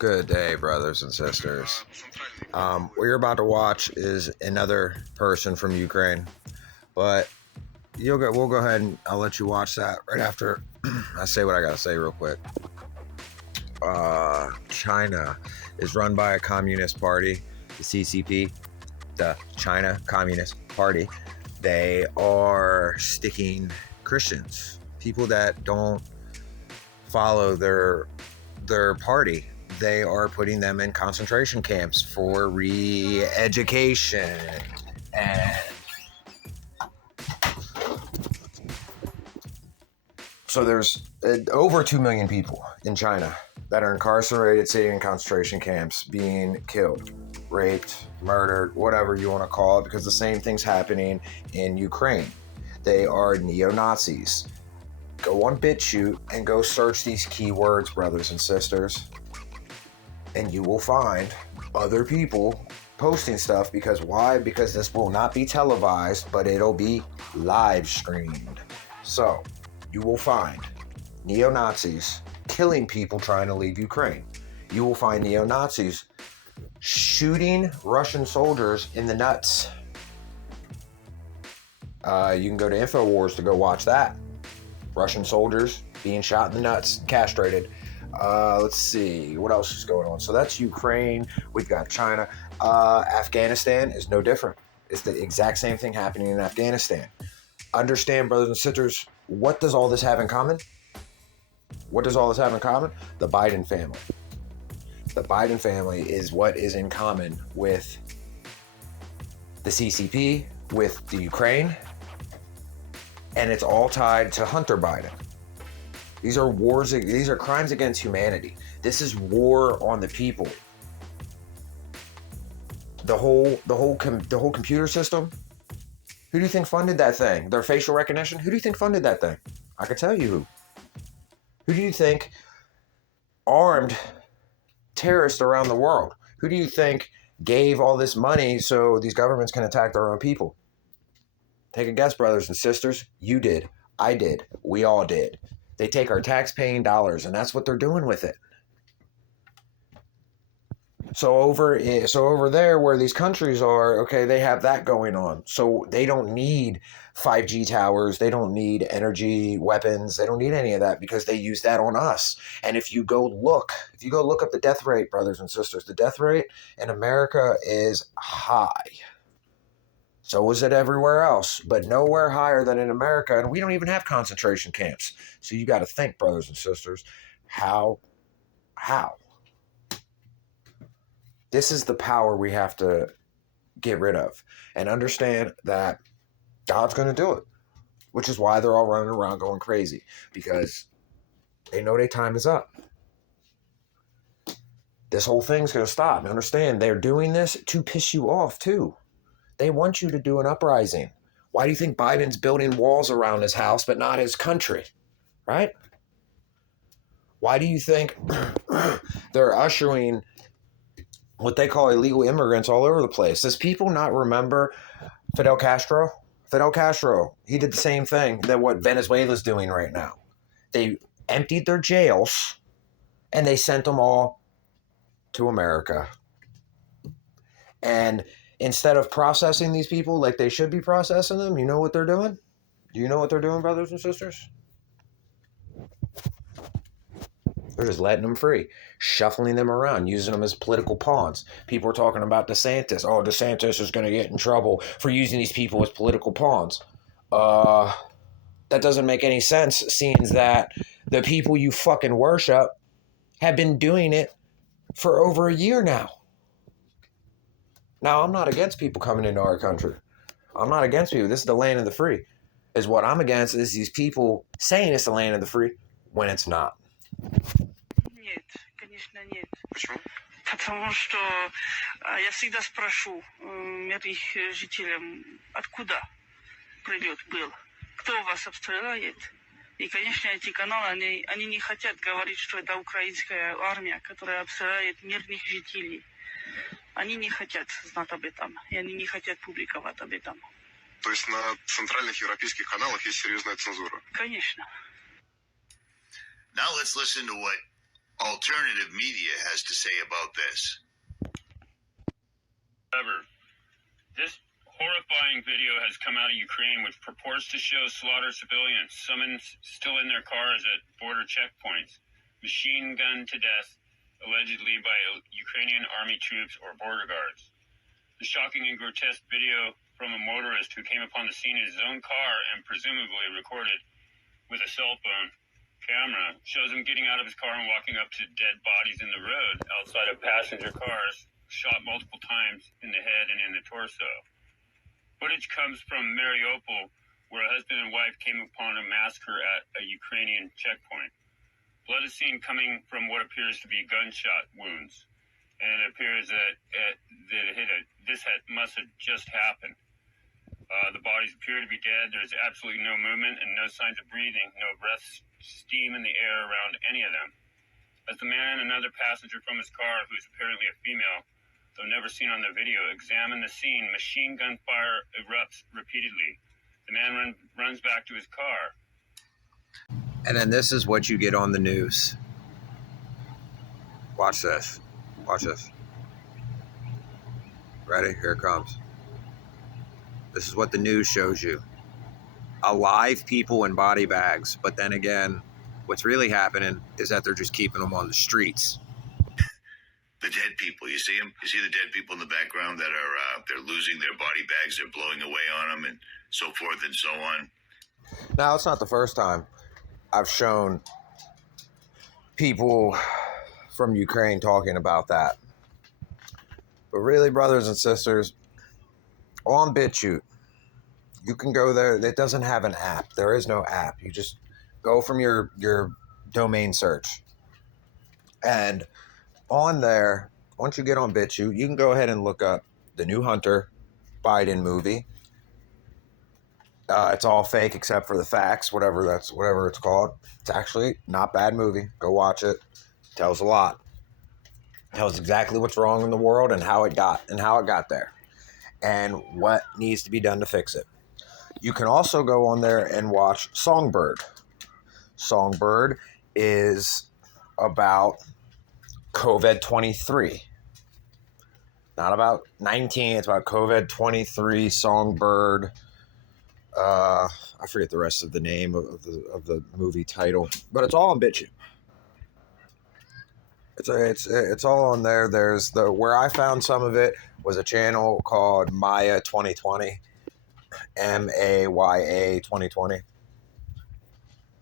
Good day, brothers and sisters. What you're about to watch is another person from Ukraine, but we'll go ahead and I'll let you watch that right after I say what I gotta say real quick. China is run by a communist party, the CCP, the China Communist Party. They are sticking Christians, people that don't follow their party. They are putting them in concentration camps for re-education. And so there's over 2 million people in China that are incarcerated, sitting in concentration camps, being killed, raped, murdered, whatever you want to call it, because the same thing's happening in Ukraine. They are neo-Nazis. Go on BitChute and go search these keywords, brothers and sisters, and you will find other people posting stuff. Because why? Because this will not be televised, but it'll be live streamed. So you will find neo-Nazis killing people trying to leave Ukraine. You will find neo-Nazis shooting Russian soldiers in the nuts. You can go to InfoWars to go watch that. Russian soldiers being shot in the nuts, castrated. Let's see, what else is going on? So that's Ukraine. We've got China. Afghanistan is no different. It's the exact same thing happening in Afghanistan. Understand, brothers and sisters, what does all this have in common? What does all this have in common? The Biden family. The Biden family is what is in common with the CCP, with the Ukraine, and it's all tied to Hunter Biden. These are wars. These are crimes against humanity. This is war on the people. The whole computer system. Who do you think funded that thing? Their facial recognition. Who do you think funded that thing? I can tell you who. Who do you think armed terrorists around the world? Who do you think gave all this money so these governments can attack their own people? Take a guess, brothers and sisters. You did. I did. We all did. They take our tax-paying dollars, and that's what they're doing with it. So over there where these countries are, okay, they have that going on. So they don't need 5G towers. They don't need energy weapons. They don't need any of that because they use that on us. And if you go look up the death rate, brothers and sisters, the death rate in America is high. So is it everywhere else, but nowhere higher than in America. And we don't even have concentration camps. So you got to think, brothers and sisters, how? This is the power we have to get rid of and understand that God's going to do it, which is why they're all running around going crazy, because they know their time is up. This whole thing's going to stop. Understand, they're doing this to piss you off too. They want you to do an uprising. Why do you think Biden's building walls around his house but not his country, right? Why do you think they're ushering what they call illegal immigrants all over the place? Does people not remember Fidel Castro? Fidel Castro, he did the same thing that what Venezuela's doing right now. They emptied their jails and they sent them all to America. And instead of processing these people like they should be processing them, you know what they're doing? Do you know what they're doing, brothers and sisters? They're just letting them free, shuffling them around, using them as political pawns. People are talking about DeSantis. Oh, DeSantis is going to get in trouble for using these people as political pawns. That doesn't make any sense, seeing that the people you fucking worship have been doing it for over a year now. Now, I'm not against people coming into our country. I'm not against people. This is the land of the free. Is what I'm against is these people saying it's the land of the free when it's not. Нет, конечно, нет. Почему? Потому что я всегда спрошу мирных жителям, откуда прилет был, кто вас обстреляет. И, конечно, эти каналы, они не хотят говорить, что это украинская армия, которая обстреляет мирных жителей. Они не хотят знать об этом, и они не хотят публиковать об этом. То есть на центральных европейских каналах есть серьезная цензура? Конечно. Now let's listen to what alternative media has to say about this. However, this horrifying video has come out of Ukraine, which purports to show slaughtered civilians, some still in their cars at border checkpoints, machine gunned to death, allegedly by Ukrainian army troops or border guards. The shocking and grotesque video from a motorist who came upon the scene in his own car and presumably recorded with a cell phone camera shows him getting out of his car and walking up to dead bodies in the road outside of passenger cars, shot multiple times in the head and in the torso. Footage comes from Mariupol, where a husband and wife came upon a massacre at a Ukrainian checkpoint. Blood is seen coming from what appears to be gunshot wounds, and it appears that must have just happened. The bodies appear to be dead. There's absolutely no movement and no signs of breathing, no breath, steam in the air around any of them. As the man, another passenger from his car, who is apparently a female, though never seen on the video, examine the scene, machine gun fire erupts repeatedly. The man runs back to his car. And then this is what you get on the news. Watch this. Watch this. Ready? Here it comes. This is what the news shows you. Alive people in body bags. But then again, what's really happening is that they're just keeping them on the streets. The dead people, you see them? You see the dead people in the background that are they're losing their body bags, they're blowing away on them, and so forth and so on. Now, it's not the first time I've shown people from Ukraine talking about that. But really, brothers and sisters, on BitChute, you can go there. It doesn't have an app. There is no app. You just go from your domain search. And on there, once you get on BitChute, you can go ahead and look up the new Hunter Biden movie. It's all fake except for the facts, whatever it's called. It's actually not a bad movie. Go watch it. Tells a lot. Tells exactly what's wrong in the world and how it got there, and what needs to be done to fix it. You can also go on there and watch Songbird. Songbird is about COVID-23. Not about 19. It's about COVID-23. Songbird. I forget the rest of the name of the movie title, but it's all on BitChute. It's all on there. There's where I found some of it was a channel called Maya 2020, MAYA 2020.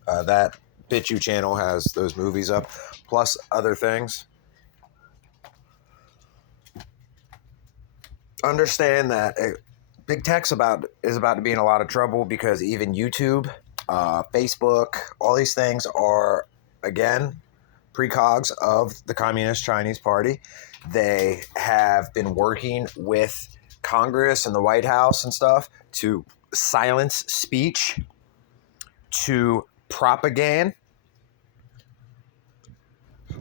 That BitChute channel has those movies up, plus other things. Understand that big tech's is about to be in a lot of trouble, because even YouTube, Facebook, all these things are, again, precogs of the Communist Chinese Party. They have been working with Congress and the White House and stuff to silence speech, to propaganda,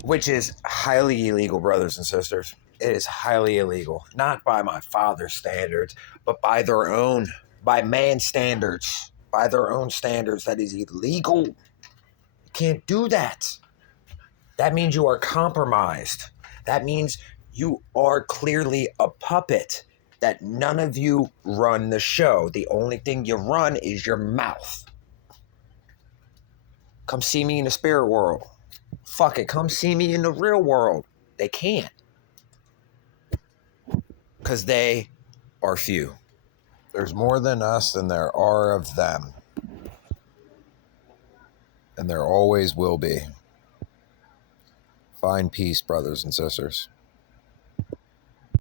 which is highly illegal, brothers and sisters. It is highly illegal, not by my father's standards, but by man's standards, by their own standards. That is illegal. You can't do that. That means you are compromised. That means you are clearly a puppet, that none of you run the show. The only thing you run is your mouth. Come see me in the spirit world. Fuck it, come see me in the real world. They can't. Because they are few. There's more than us than there are of them. And there always will be. Find peace, brothers and sisters.